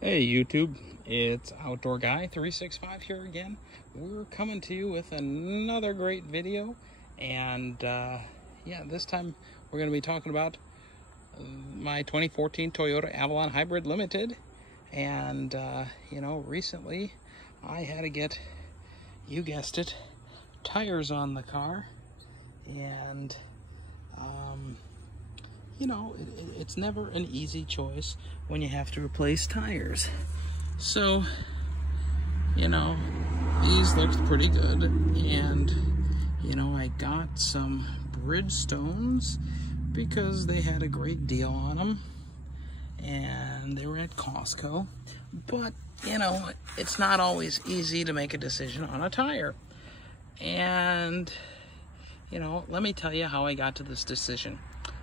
Hey YouTube, it's Outdoor Guy 365 here again. We're coming to you with another great video, and yeah, this time we're going to be talking about my 2014 Toyota Avalon Hybrid Limited. And you know, recently I had to get, you guessed it, tires on the car, and you know, it's never an easy choice when you have to replace tires. So, you know, these looked pretty good, and, you know, I got some Bridgestones because they had a great deal on them, and they were at Costco. But, you know, it's not always easy to make a decision on a tire. And, you know, let me tell you how I got to this decision.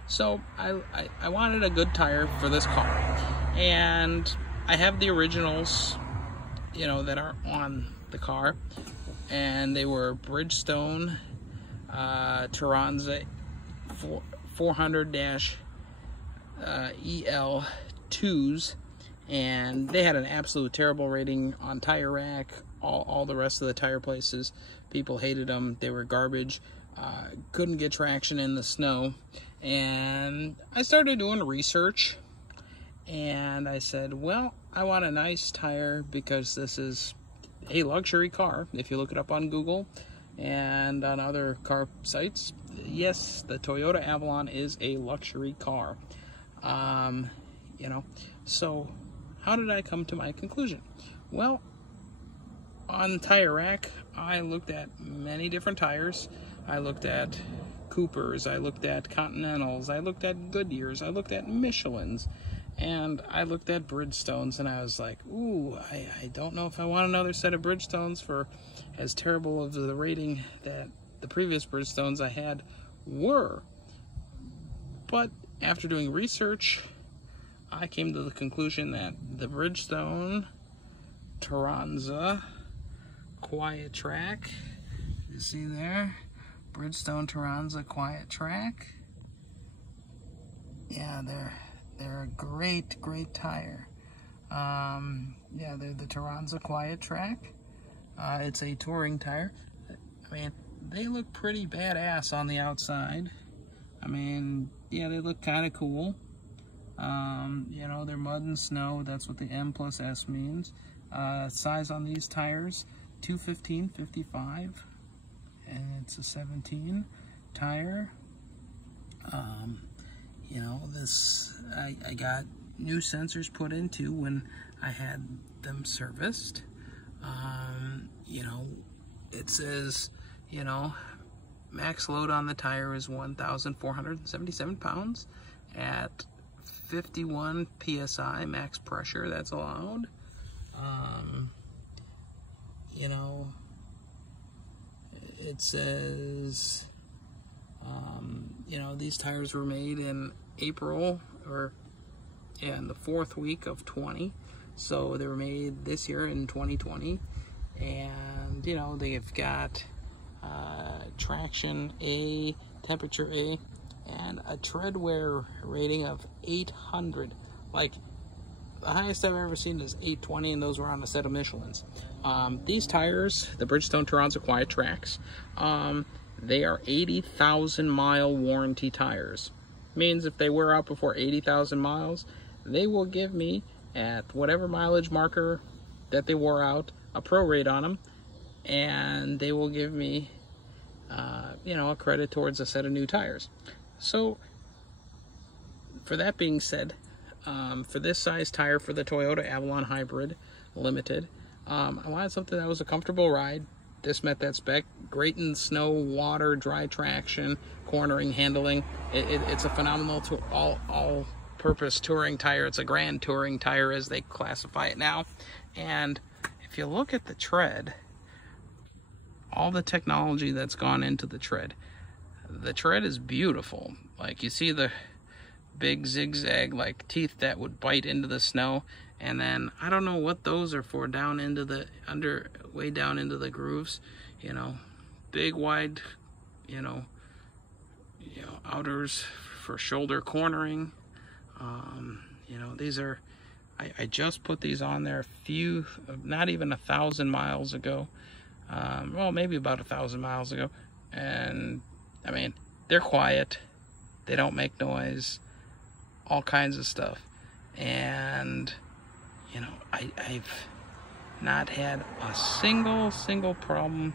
So I wanted a good tire for this car, and I have the originals, you know, that are on the car, and they were Bridgestone Turanza 400-EL2s, and they had an absolute terrible rating on Tire Rack. All the rest of the tire places, people hated them. They were garbage. Couldn't get traction in the snow. And I started doing research, and I said, well, I want a nice tire because this is a luxury car. If you look it up on Google and on other car sites, yes, the Toyota Avalon is a luxury car. You know, so how did I come to my conclusion? Well, on Tire Rack, I looked at many different tires. I looked at Coopers, I looked at Continentals, I looked at Goodyears, I looked at Michelins, and I looked at Bridgestones, and I was like, ooh, I don't know if I want another set of Bridgestones for as terrible of the rating that the previous Bridgestones I had were. But after doing research, I came to the conclusion that the Bridgestone Turanaza Quiet Track, you see there, Bridgestone Turanza Quiet Track. Yeah, they're a great tire. Yeah, they're the Turanza Quiet Track. It's a touring tire. I mean, they look pretty badass on the outside. I mean, yeah, they look kind of cool. You know, they're mud and snow. That's what the M+S means. Size on these tires, 215/55. And it's a 17 tire. You know, this I got new sensors put into when I had them serviced. You know, it says, you know, max load on the tire is 1,477 pounds at 51 psi max pressure that's allowed. You know, it says, you know, these tires were made in April, or in the 4th week of 20. So they were made this year in 2020. And, you know, they've got traction A, temperature A, and a tread wear rating of 800. Like, the highest I've ever seen is 820, and those were on a set of Michelins. These tires, the Bridgestone Turanza Quiet Tracks, they are 80,000 mile warranty tires. Means if they wear out before 80,000 miles, they will give me, at whatever mileage marker that they wore out, a prorate on them, and they will give me, you know, a credit towards a set of new tires. So, for that being said, for this size tire for the Toyota Avalon Hybrid Limited, I wanted something that was a comfortable ride. This met that spec. Great in snow, water, dry traction, cornering, handling. It's a phenomenal all-purpose touring tire. It's a grand touring tire, as they classify it now. And if you look at the tread, all the technology that's gone into the tread is beautiful. Like, you see the big zigzag like teeth that would bite into the snow, and then I don't know what those are for, down into the way down into the grooves, you know, big wide, you know, outers for shoulder cornering. You know, these are I just put these on there not even 1,000 miles ago. Well, maybe about 1,000 miles ago. And I mean, they're quiet. They don't make noise. All kinds of stuff. And, you know, I've not had a single problem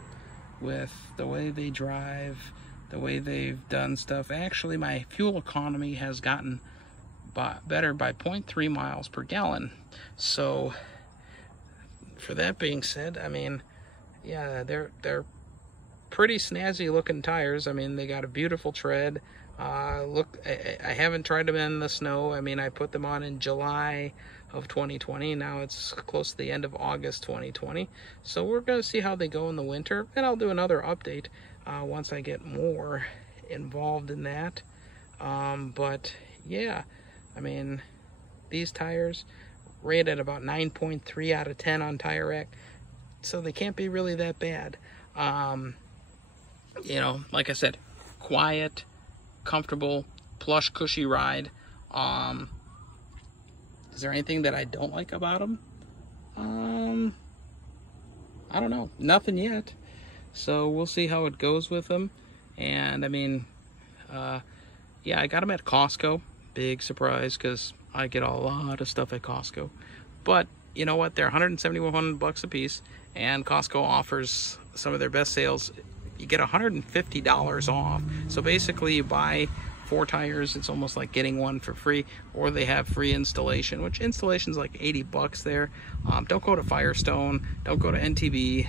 with the way they drive, the way they've done stuff. Actually, my fuel economy has gotten better by 0.3 miles per gallon. So, for that being said, I mean, yeah, they're pretty snazzy looking tires. I mean, they got a beautiful tread. Look, I haven't tried them in the snow. I mean, I put them on in July of 2020. Now it's close to the end of August 2020. So we're going to see how they go in the winter. And I'll do another update once I get more involved in that. But yeah, I mean, these tires rate at about 9.3 out of 10 on Tire Rack. So they can't be really that bad. You know, like I said, quiet, comfortable, plush, cushy ride. Is there anything that I don't like about them? I don't know. Nothing yet. So we'll see how it goes with them. And I mean, yeah, I got them at Costco. Big surprise, because I get a lot of stuff at Costco. But you know what? They're $171 a piece, and Costco offers some of their best sales. You get $150 off. So basically, you buy 4 tires, it's almost like getting one for free, or they have free installation, which installation's like $80 there. Don't go to Firestone, don't go to NTB.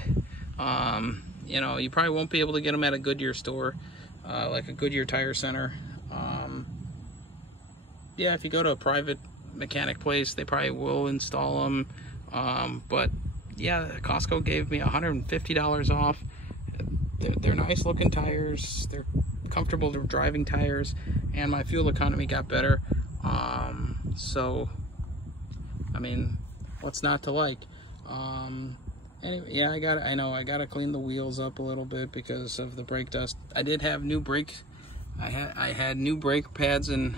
You know, you probably won't be able to get them at a Goodyear store, like a Goodyear Tire Center. Yeah, if you go to a private mechanic place, they probably will install them. But yeah, Costco gave me $150 off. They're nice looking tires. They're comfortable driving tires, and my fuel economy got better. So, I mean, what's not to like? Anyway, yeah, I know I gotta clean the wheels up a little bit because of the brake dust. I did have new brakes. I had new brake pads and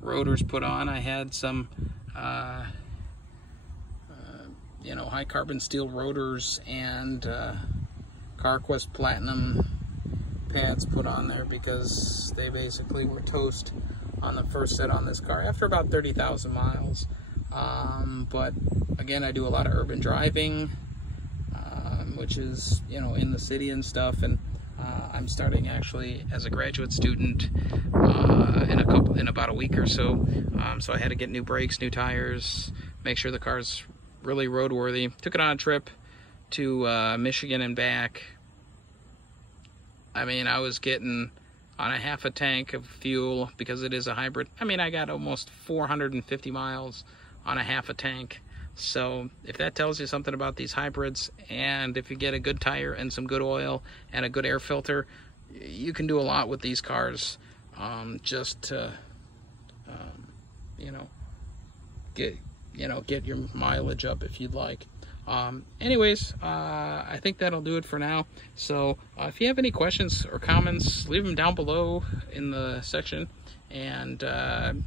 rotors put on. I had some you know, high carbon steel rotors and CarQuest Platinum pads put on there because they basically were toast on the first set on this car after about 30,000 miles. But again, I do a lot of urban driving, which is, you know, in the city and stuff, and I'm starting actually as a graduate student in about a week or so. So I had to get new brakes, new tires, make sure the car's really roadworthy. Took it on a trip to Michigan and back. I mean, I was getting on a half a tank of fuel because it is a hybrid. I mean, I got almost 450 miles on a half a tank. So if that tells you something about these hybrids, and if you get a good tire and some good oil and a good air filter, you can do a lot with these cars, just to you know, get your mileage up if you'd like. Anyways, I think that'll do it for now. So if you have any questions or comments, leave them down below in the section, and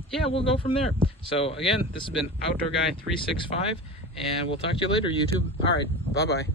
yeah, we'll go from there. So again, this has been Outdoor Guy 365, and we'll talk to you later, YouTube. All right, bye-bye.